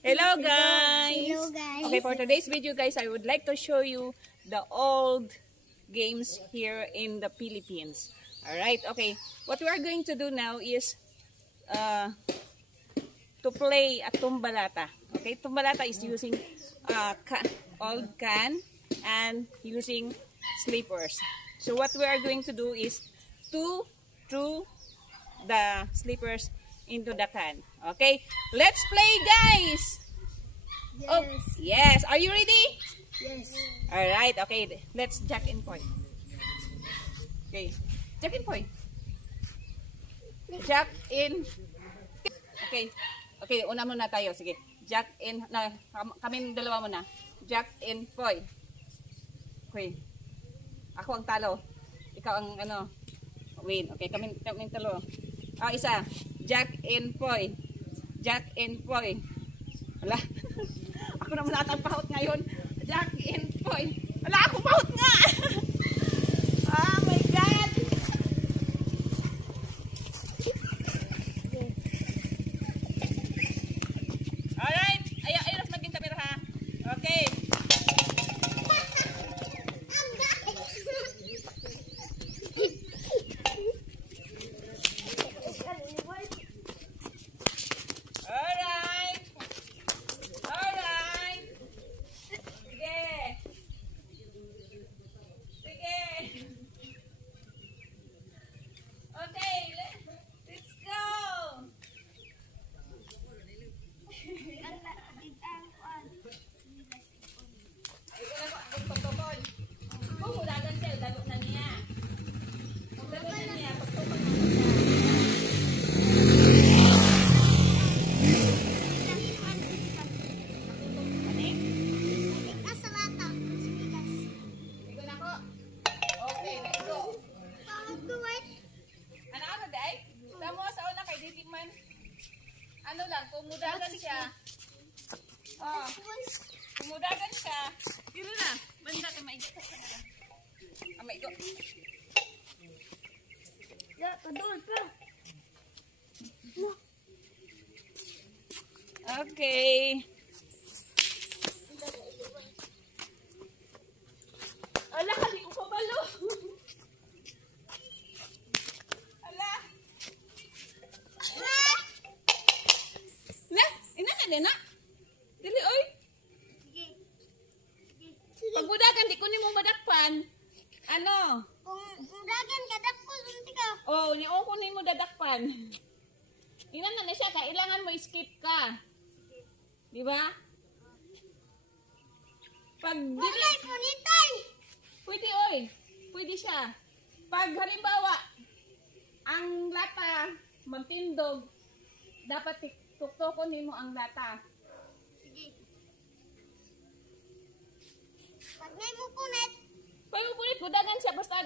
Hello guys! Hello guys! Okay, for today's video guys, I would like to show you the old games here in the Philippines. Alright, okay. What we are going to do now is to play a tumbalata. Okay, tumbalata is using old can and using slippers. So what we are going to do is to throw the slippers into the can. Okay, let's play guys. Yes. Oh, yes. Are you ready? Yes. All right. Okay, let's jack in point. Okay, jack in point. Jack in. Okay. Okay, una muna tayo. Sige. Jack in na kami dalawa muna. Jack in point. Okay. Ako ang talo. Ikaw ang ano win. Okay, kami talo. Ah, isa. Jack in point. Jack in point. Wala. Ako naman ata ang pahot ngayon. Jack in point. Wala, ako pahot nga. Oh my God. Alright. Ayos maging kamera ha. Okay. Ano lang, kumudagan siya. Oh, kumudagan siya. Dito na, banda ka maigo ka na. Ah, maigo. Ya, padul pa. Okay. Ala, hindi ko pabalo. Na dili oy. Pagbudagan di ko nimo madakpan. Ano? Kung dagan kadakko sunti ka. Oh, ni ko nimo dadakpan. Inan na siya kailangan mo skip ka. Di ba? Pag dili punitay. Pwede oy. Pwede siya. Pag halimbawa ang lata magtindog, dapat tuktukon nimo ang lata. Sige. Pag may mupunit. Pag mupunit, budagan siya. Basta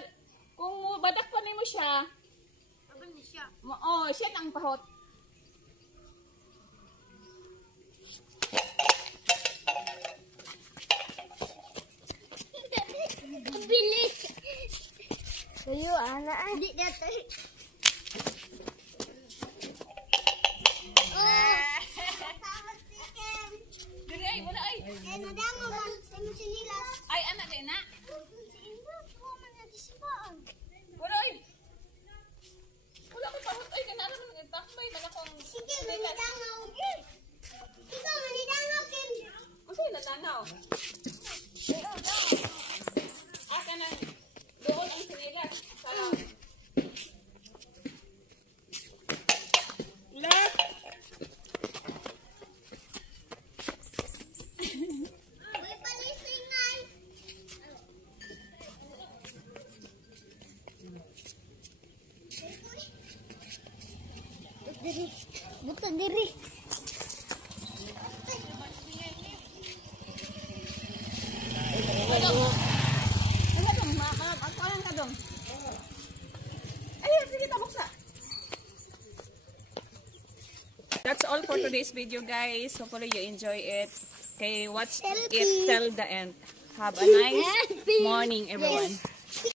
kung badakpan nimo siya, aban ni siya. Oh, siya ang pahot. Bilis. Ayo, anak. Di dito. Ay, anak din na. Wala ay. Wala ko pahot ay kana naman nagtakbay man akong. Sige, manidangaw. Ikaw manidangaw kin. Unsay nalangaw? Aka na. Doon ang sinilas. Sa diri. Buta diri. Ano dong? Ako lang ka dong. Ay, sige tabok sa. That's all for today's video guys. Hopefully you enjoy it. Okay, watch it till the end. Have a nice morning everyone.